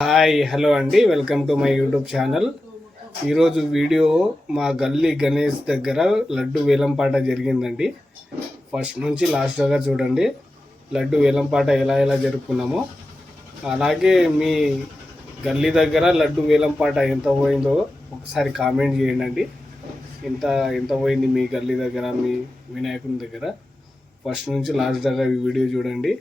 Hi hello అండి, welcome to my YouTube channel. ఈరోజు video మా గల్లీ గణేష్ దగ్గర లడ్డు వేలంపాట జరిగిందండి. ఫస్ట్ నుంచి లాస్ట్ దాకా చూడండి. లడ్డు వేలంపాట ఎలా జరుపుకున్నామో, అలాగే మీ గల్లీ దగ్గర లడ్డు వేలంపాట ఎంత పోయిందో ఒకసారి కామెంట్ చేయండి. ఎంత పోయింది మీ గల్లీ దగ్గర, మీ వినాయకుని దగ్గర. ఫస్ట్ నుంచి లాస్ట్ దాకా ఈ వీడియో చూడండి,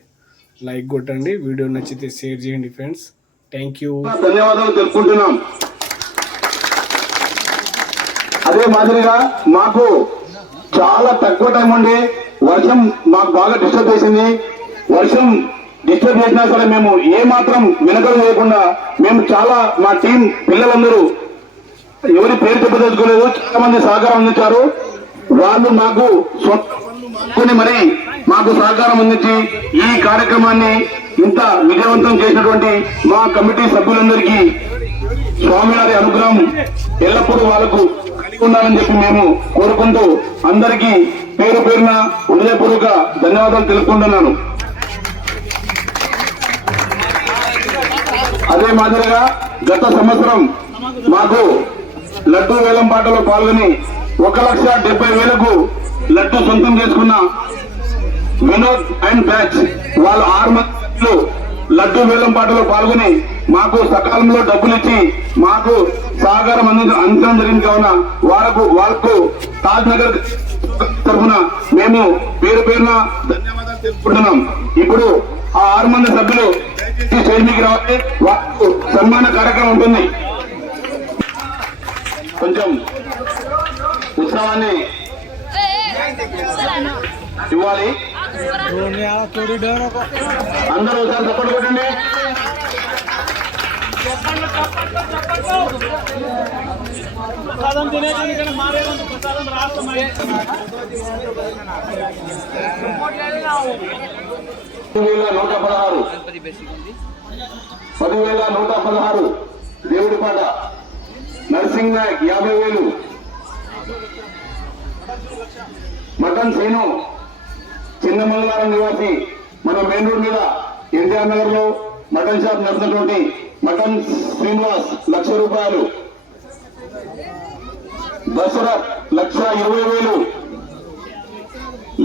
లైక్ కొట్టండి, వీడియో నచ్చితే షేర్ చేయండి ఫ్రెండ్స్. Thank you. ధన్యవాదాలు తెలుపుకుంటున్నాం. అదే మాదిరిగా మాకు చాలా తక్కువ టైం ఉండి వర్షం మాకు బాగా డిస్టర్బ్ చేసింది. వర్షం డిస్టర్బ్ చేసినా సరే మేము ఏ మాత్రం వెనకలు లేకుండా మేము చాలా మా టీం పిల్లలందరూ ఎవరి పేరు చెప్పదలుచుకోలేదు, చాలా మంది సహకారం అందించారు. వాళ్ళు మాకు మరి మాకు సహకారం అందించి ఈ కార్యక్రమాన్ని ఇంత విజయవంతం చేసినటువంటి మా కమిటీ సభ్యులందరికీ స్వామివారి అనుగ్రహం ఎల్లప్పుడూ వాళ్ళకు కలిగి ఉండాలని చెప్పి మేము కోరుకుంటూ అందరికీ పేరు పేరున హృదయపూర్వక ధన్యవాదాలు తెలుపుకుంటున్నాను. అదే మాదిరిగా గత సంవత్సరం మాకు లడ్డు వేలంపాటలో పాల్గొని 1,70,000కు లడ్డు సొంతం చేసుకున్న వినోద్ అండ్ బ్యాచ్ వాళ్ళు 6 మంది లడ్డు వేలంపాటలో పాల్గొని మాకు సకాలంలో డబ్బులు ఇచ్చి మాకు సహకారం అందించడం జరిగింది. కావున వాళ్ళకు తాజ్ నగర్ తరఫున మేము పేరు పేరున ధన్యవాదాలు తెలుపుకుంటున్నాం. ఇప్పుడు ఆ 6 మంది సభ్యులు స్టేజ్ మీదకి రావాలి, వాళ్ళకు సన్మాన కార్యక్రమం ఉంటుంది. కొంచెం ఉత్సవాన్ని ఇవ్వాలి. అందరూ ఒకసారి సపోర్ట్ కొట్టండి. $10,116 దేవుడిపాట నర్సింగ్ నాయక్ 50,000, మటన్ సీను చిన్నమంగళవారం నివాసి మన మెయిన్ రోడ్ మీద ఎన్టీఆర్ నగర్ లో మటన్ షాప్ నడిచినటువంటి మటన్ శ్రీనివాస్ ₹1,00,000, దశరథ్ ₹1,20,000,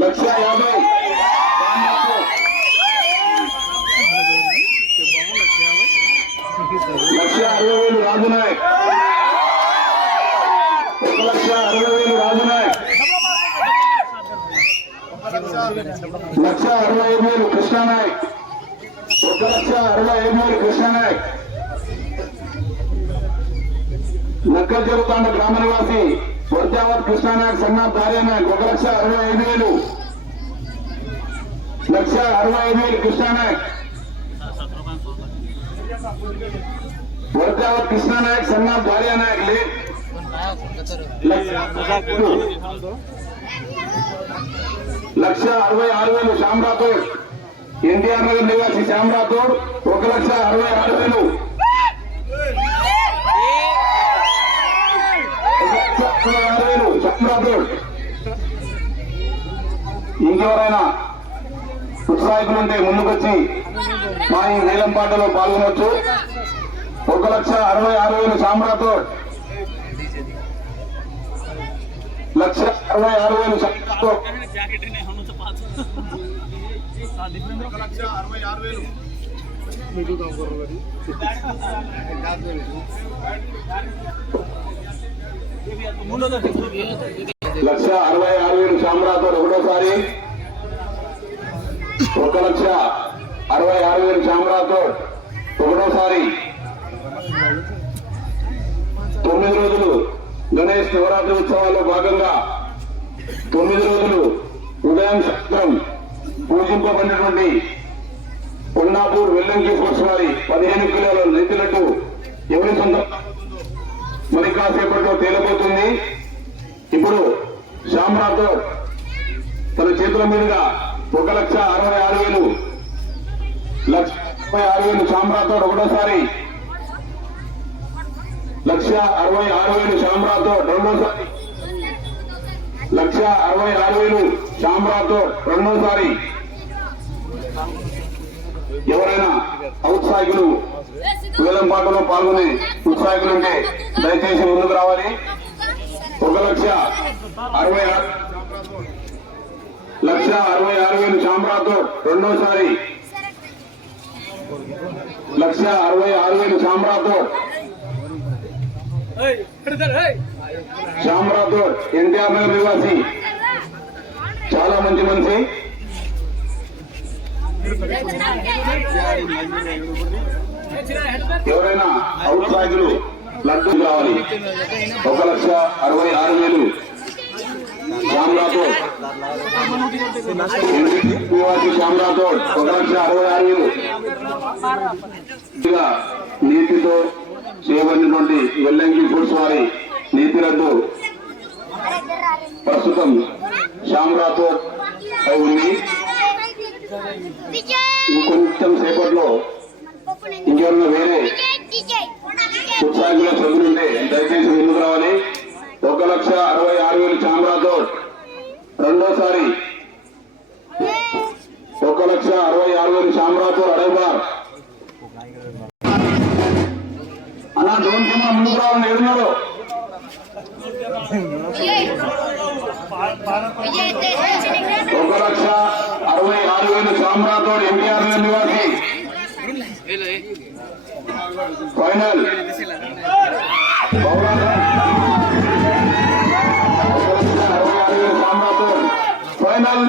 ₹1,50,000, ₹1,60,000 రాజునాయక్, ₹1,60,000 రాజునాయక్, ₹1,65,000 కృష్ణానాయక్, ₹1,65,000 కృష్ణానాయక్, నక్కల్ చెరువుతాండ గ్రామ నివాసి వర్జావత్ కృష్ణానాయక్ సన్నా భార్యనాయక్ ₹1,65,000, ₹1,65,000 కృష్ణానాయక్, వర్జావత్ కృష్ణానాయక్ సన్నా భార్యనాయక్ ₹1,66,000 శ్యామ్ రాథోడ్, ఎన్టీఆర్ నగర్ నివాసి శ్యామ్ రాథోడ్ ₹1,66,000, శ్యామ్ రాథోడ్. ఇంకెవరైనా ఉత్సాహికులు ఉంటే ముందుకొచ్చి మా ఈ వేలంపాటలో పాల్గొనవచ్చు. ₹1,66,000 శ్యామ్ రాథోడ్, ₹1,66,000 శ్యామ్ రాథోడ్, ₹1,66,000 శ్యామ్ రాథోడ్ ఒకటోసారి, ₹1,66,000 శ్యామ్ రాథోడ్ ఒకటోసారి. 9 రోజులు గణేష్ నవరాత్రి ఉత్సవాల్లో భాగంగా 9 రోజులు ఉదయం సాయంత్రం పూజింపబడినటువంటి కొండాపూర్ వెల్లంకి ఫోర్స్ వారి 15 కిలోల నెత్తి లడ్డు ఎవరి సొంతం మరి కాసేపట్లో తేలిపోతుంది. ఇప్పుడు శ్యామ్ రాథోడ్ తన చేతుల మీదుగా 1,66,000, ₹1,66,000 శ్యామ్ రాథోడ్ ఒకటోసారి, ₹1,66,000 శ్యామ్ రాథోడ్ రెండోసారి, ₹1,66,000 శ్యామ్ రాథోడ్ రెండోసారి. ఎవరైనా ఔత్సాహికులు వేలం పాటలో పాల్గొనే ఉత్సాహకులు ఉంటే దయచేసి ముందుకు రావాలి. 1,66,000 శాంబ్రాతో రెండోసారి 1,66,000 శాంబ్రాతో ఎన్టీఆర్ నగర్ నివాసి, చాలా మంచి మనిషి. ఎవరైనా ఔత్సాహికులు లడ్డు కావాలి. 1,66,000 శామ్రాతో నివాసి శామ్రాతో 1,66,000 నీతితో చేయబడినటువంటి వెల్లంకి ఫుడ్స్ వారి నీతి రద్దు ప్రస్తుతం శామ్రాతో ఉంది. ఇంకొంచెం సేపట్లో ఇంకెవరన్నా వేరే ఉత్సాహంగా చదువుతుంటే దయచేసి ముందుకు రావాలి. 1,66,000 చామ్రాతో రెండోసారి 1,66,000 చామ్రాతో అడైబార్ అలా డోన్ కెమెరా ముందుకు రావాలని ఏడున్నారు. 1,66,000 చామ్రాతో ఎన్టీఆర్ నివాసి ఫైనల్ ఫైనల్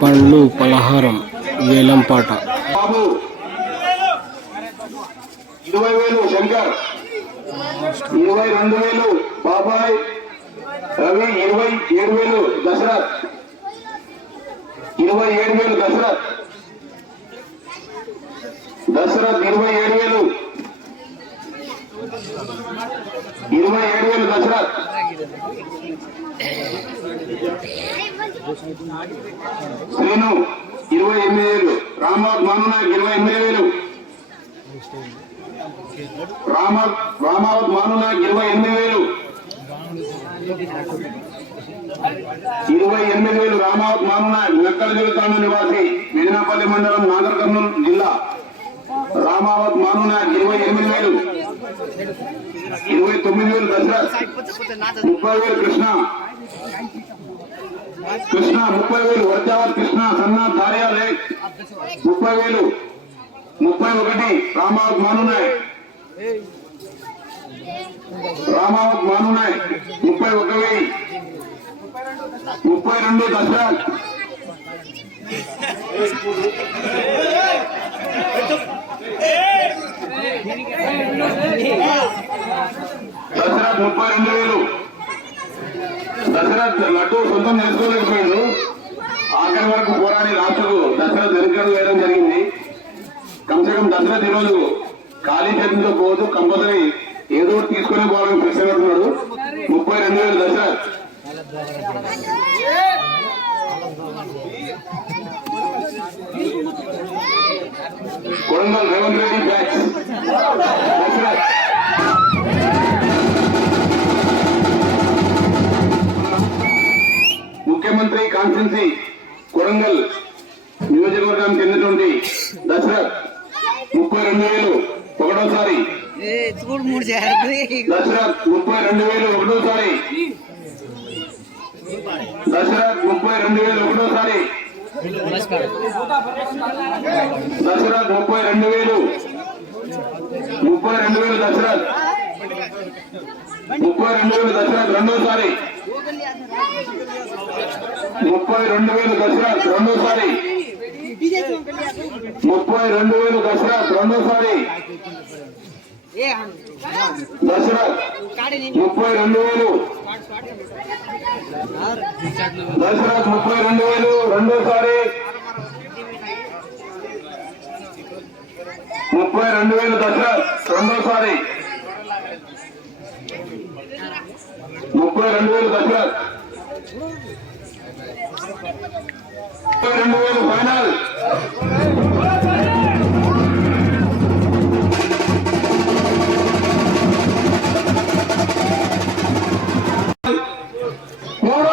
పండ్లు పలహారం వేలంపాట. బాబు 20,000 శంకర్, 22,000 బాబాయ్, రవి 27,000 దశరథ్, 27,000 దశరథ్, 27,000 దశరథ్, శ్రీను 28,000, రామావత్ మానునాయక్ 28,000, రామావత్ మానునాయక్ 28,000, 28,000 రామావత్ మానునాయక్ మెక్కలగిరి తాండ నివాసి, మెదినాపల్లి మండలం, నాగర్ కర్నూలు జిల్లా. రామావత్ మానునాయక్ 28,000, 29,000 దశరథ్, 30,000 కృష్ణ 30,000 వర్జావత్ కృష్ణ సన్నా ధార్యా లేక్ 30,000, 31 రామావత్ మానునాయక్ 31,000, 32 దశరథ్, 32,000. దశరథ్ లడ్డు సొంతం చేసుకోలేకపోయాడు. ఆఖరి వరకు పోరాడి లాస్ట్కు దశరథ్ వెనుకడు వేయడం జరిగింది. కమ్సే దశరథ్ ఈరోజు ఖాళీ చేతితో పోదు, కంపల్సరీ ఏదో ఒకటి తీసుకునే పోవాలని ఫిక్స్ అయినట్టున్నాడు. 32,000 దశరథ్. కొడంగల్ రేవంత్ రెడ్డి బ్యాచ్ దశరథ్. ముఖ్యమంత్రి కాన్స్టిట్యున్సీ కొడంగల్ నియోజకవర్గానికి చెందినటువంటి దశరథ్ 32,000 ఒకటోసారి. దశరథ్ 32,000 ఒకటోసారి. దశరథ్ 32,000 ఒకటోసారి. దశరథ్ 32,000 దశరథ్. 32,000 దశరథ్ రెండోసారి. 32,000 దశరథ్ రెండోసారి. 32,000 దశరథ్ రెండోసారి. దశరథ్ 32,000. దశరథ్ 32,000 రెండోసారి. 32,000 దశరథ్ రెండోసారి. 32,000 దశరథ్. 32,000 ఫైనల్. మూడో